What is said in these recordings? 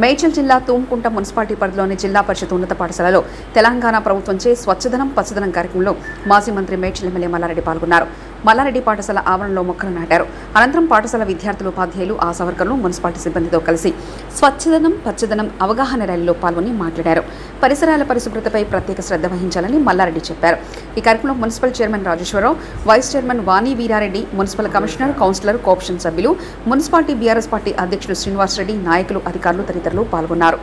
మేడ్చల్ జిల్లా తూంకుంట మున్సిపాలిటీ పరిధిలోని జిల్లా పరిషత్ ఉన్నత పాఠశాలలో తెలంగాణ ప్రభుత్వంచే స్వచ్ఛదనం పచ్చదనం కార్యక్రమంలో మాజీ మంత్రి మేడ్చల్ ఎమ్మెల్యే మల్లారెడ్డి పాల్గొన్నారు. మల్లారెడ్డి పాఠశాల ఆవరణలో మొక్కలు నాటారు. అనంతరం పాఠశాల విద్యార్థులు, ఉపాధ్యాయులు, ఆశా వర్కర్లు, మున్సిపాలిటీ సిబ్బందితో కలిసి స్వచ్ఛదనం పచ్చదనం అవగాహన ర్యాలీలో పాల్గొని మాట్లాడారు. పరిసరాల పరిశుభ్రతపై ప్రత్యేక శ్రద్ధ వహించాలని మల్లారెడ్డి చెప్పారు. ఈ కార్యక్రమంలో municipal chairman Rajeshwararao, vice chairman Vani Veerareddy, municipal commissioner, councillor, co-option సభ్యులు, మున్సిపాలిటీ బీఆర్ఎస్ పార్టీ అధ్యక్షుడు శ్రీనివాస్ రెడ్డి, నాయకులు, అధికారులు తదితరులు పాల్గొన్నారు.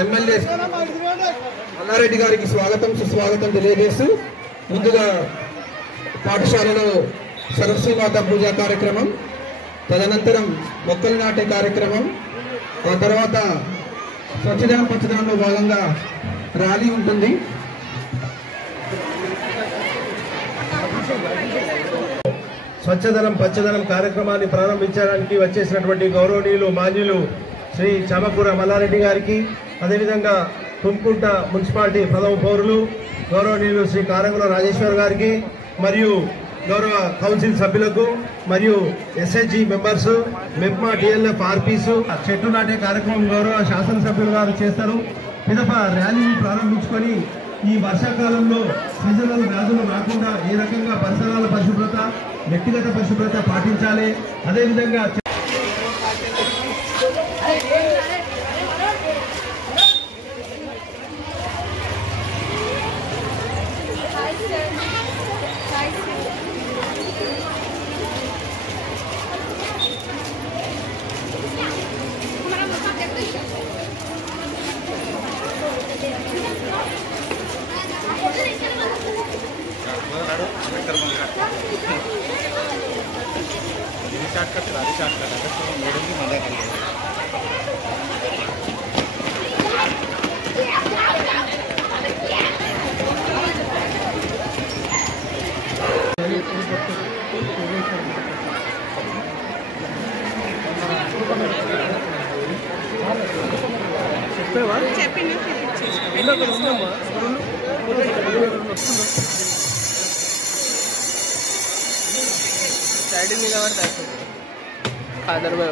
ఎమ్మెల్యే మల్లారెడ్డి గారికి స్వాగతం సుస్వాగతం తెలియజేస్తూ ముందుగా పాఠశాలలో సరస్వతీమాత పూజ కార్యక్రమం, తదనంతరం మొక్కలు నాటే కార్యక్రమం, ఆ తర్వాత స్వచ్ఛదనం పచ్చదనంలో భాగంగా ర్యాలీ ఉంటుంది. స్వచ్ఛదనం పచ్చదనం కార్యక్రమాన్ని ప్రారంభించడానికి వచ్చేసినటువంటి గౌరవనీయులు మాన్యులు శ్రీ చామకూర మల్లారెడ్డి గారికి, అదేవిధంగా తుంకుంట మున్సిపాలిటీ ప్రథమ పౌరులు గౌరవనీయులు శ్రీ కారంగుల రాజేశ్వర్ గారికి, మరియు గౌరవ కౌన్సిల్ సభ్యులకు, మరియు ఎస్హెచ్జి మెంబర్స్, మెప్మా టిఎల్ఎఫ్ ఆర్పీసు చెట్లు నాటే కార్యక్రమం గౌరవ శాసనసభ్యులు గారు చేస్తారు. పిదప ర్యాలీని ప్రారంభించుకొని ఈ వర్షాకాలంలో సీజనల్ వ్యాధులు రాకుండా ఏ రకంగా పరిసరాల పరిశుభ్రత, వ్యక్తిగత పరిశుభ్రత పాటించాలి. అదేవిధంగా साइड में लगा खादर में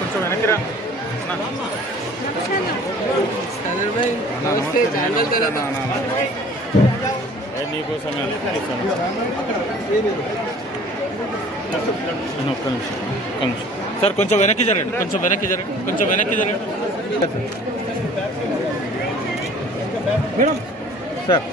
కొంచెం వెనక్కి రా నీకోసమే ఒక్క నిమిషం సార్, కొంచెం వెనక్కి జరగండి, కొంచెం వెనక్కి జరగండి, కొంచెం వెనక్కి జరగండి మేడం సార్.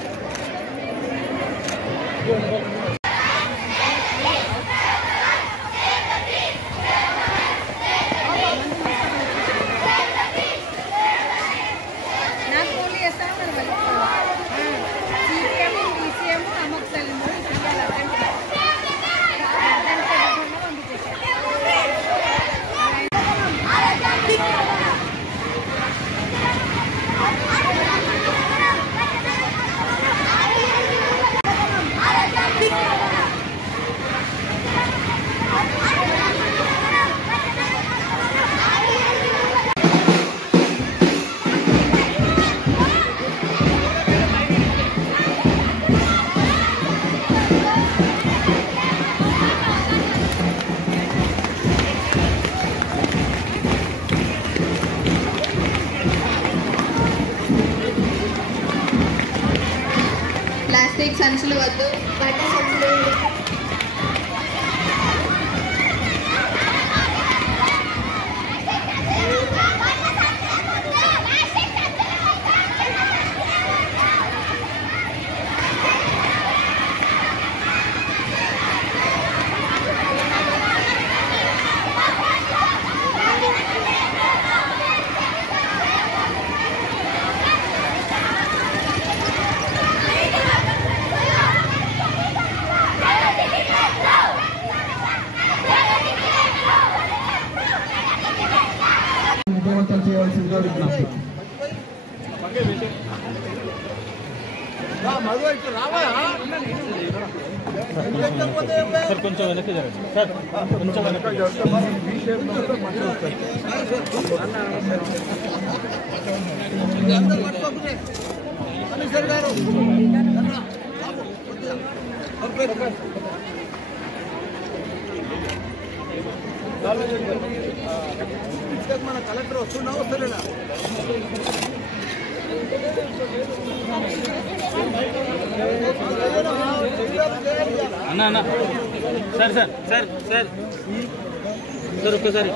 ప్లాస్టిక్ సంచులు వద్దు, బట్ట సంచులు సార్ కొంచెం వెనక్కి జరగండి సార్ కొంచెం వెనక్కి మన కలెక్టర్ వస్తున్నా వస్తలేనా అన్న అన్న sir sir sir sir sir ఒక్కసారి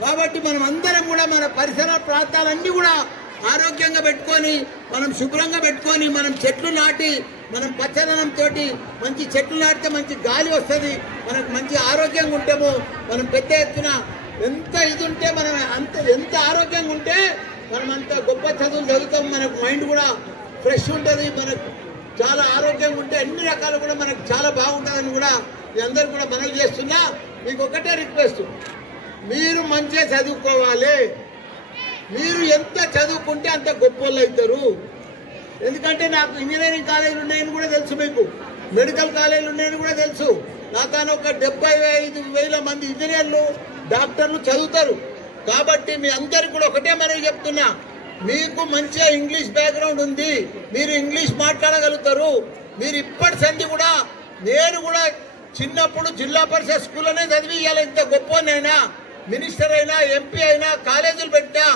కాబట్టి మనం అందరం కూడా మన పరిసర ప్రాంతాలన్నీ కూడా ఆరోగ్యంగా పెట్టుకొని మనం శుభ్రంగా పెట్టుకొని మనం చెట్లు నాటి మనం పచ్చదనం తోటి మంచి చెట్లు నాటితే మంచి గాలి వస్తుంది మనకు మంచి ఆరోగ్యంగా ఉంటాము మనం పెద్ద ఎత్తున ఎంత ఇది ఉంటే మనం ఎంత ఆరోగ్యంగా ఉంటే మనం అంత గొప్ప చదువులు చదువుతాం మనకు మైండ్ కూడా ఫ్రెష్ ఉంటుంది మనకు చాలా ఆరోగ్యంగా ఉంటే అన్ని రకాలు కూడా మనకు చాలా బాగుంటుందని కూడా మీ అందరూ కూడా మనవి చేస్తున్నా మీకు ఒకటే రిక్వెస్ట్ మీరు మంచిగా చదువుకోవాలి మీరు ఎంత చదువుకుంటే అంత గొప్ప వాళ్ళు అవుతారు ఎందుకంటే నాకు ఇంజనీరింగ్ కాలేజీలు ఉన్నాయని కూడా తెలుసు మీకు మెడికల్ కాలేజీలు ఉన్నాయని కూడా తెలుసు నాకన్నా ఒక 75,000 మంది ఇంజనీర్లు డాక్టర్లు చదువుతారు కాబట్టి మీ అందరికి కూడా ఒకటే మనవి చెప్తున్నా మీకు మంచిగా ఇంగ్లీష్ బ్యాక్గ్రౌండ్ ఉంది మీరు ఇంగ్లీష్ మాట్లాడగలుగుతారు మీరు ఇప్పటి సంధి కూడా నేను కూడా చిన్నప్పుడు జిల్లా పరిషత్ స్కూల్లోనే చదివి ఇవాళ ఇంత గొప్పనైనా మినిస్టర్ అయినా ఎంపీ అయినా కాలేజీలు పెట్టినా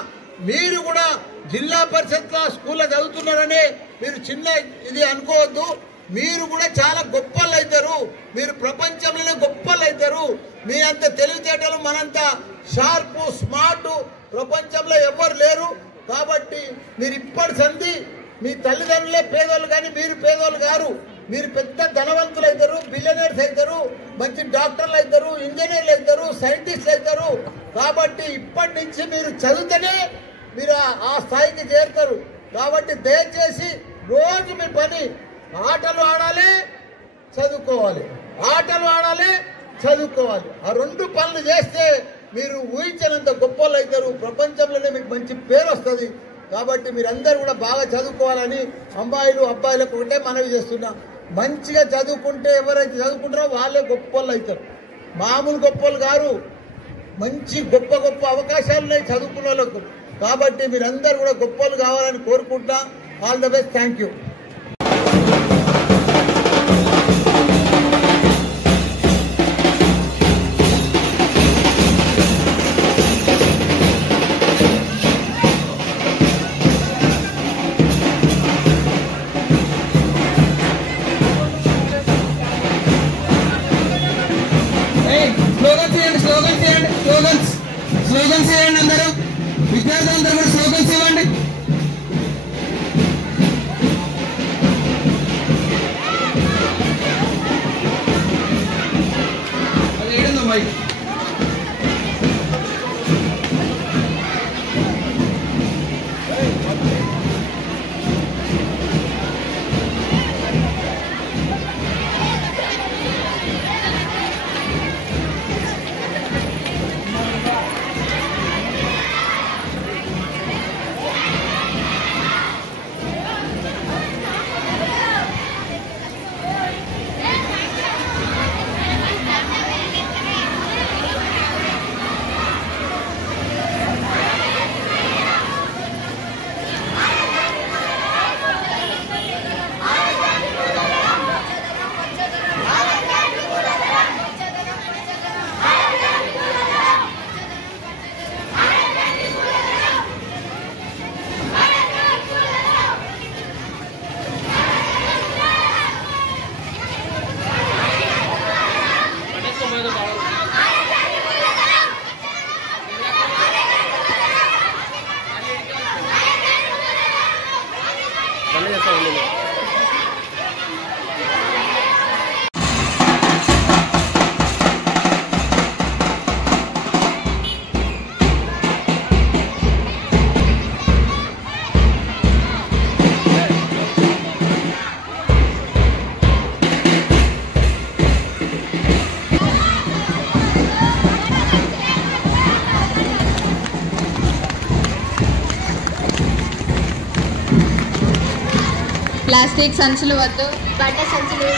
మీరు కూడా జిల్లా పరిషత్ స్కూల్లో చదువుతున్నారని మీరు చిన్న ఇది అనుకోవద్దు మీరు కూడా చాలా గొప్పలు అవుతారు మీరు ప్రపంచంలోనే గొప్పలు అవుతారు మీ అంత తెలివితేటలు మనంత షార్ప్ స్మార్ట్ ప్రపంచంలో ఎవరు లేరు కాబట్టి మీరు ఇప్పటి సంధి మీ తల్లిదండ్రులే పేదోళ్ళు కానీ మీరు పేదోళ్ళు గారు మీరు పెద్ద ధనవంతులు అవుతారు బిలియనర్స్ అవుతారు మంచి డాక్టర్లు అవుతారు ఇంజనీర్లు అవుతారు సైంటిస్టులు అవుతారు కాబట్టి ఇప్పటి నుంచి మీరు చదివితేనే మీరు ఆ స్థాయికి చేరుతారు కాబట్టి దయచేసి రోజు మీ పని ఆటలు ఆడాలి చదువుకోవాలి ఆటలు ఆడాలి చదువుకోవాలి ఆ రెండు పనులు చేస్తే మీరు ఊహించినంత గొప్పలు అవుతారు ప్రపంచంలోనే మీకు మంచి పేరు వస్తుంది కాబట్టి మీరందరూ కూడా బాగా చదువుకోవాలని అమ్మాయిలు అబ్బాయిలకు ఒకటే మనవి చేస్తున్నా మంచిగా చదువుకుంటే ఎవరైతే చదువుకుంటారో వాళ్ళే గొప్పలు అవుతారు మామూలు గొప్పలు గారు మంచి గొప్ప గొప్ప అవకాశాలు ఉన్నాయి చదువుకున్న వాళ్ళకు కాబట్టి మీరందరూ కూడా గొప్పలు కావాలని కోరుకుంటా all the best thank you slogans ఇవ్వండి, స్లోగన్స్ ఇవ్వండి అందరూ, విద్యార్థులందరూ కూడా స్లోగన్స్ ఇవ్వండి. అది ఏడుందో మైక్. ప్లాస్టిక్ సంచులు వద్దు, బట్ట సంచులు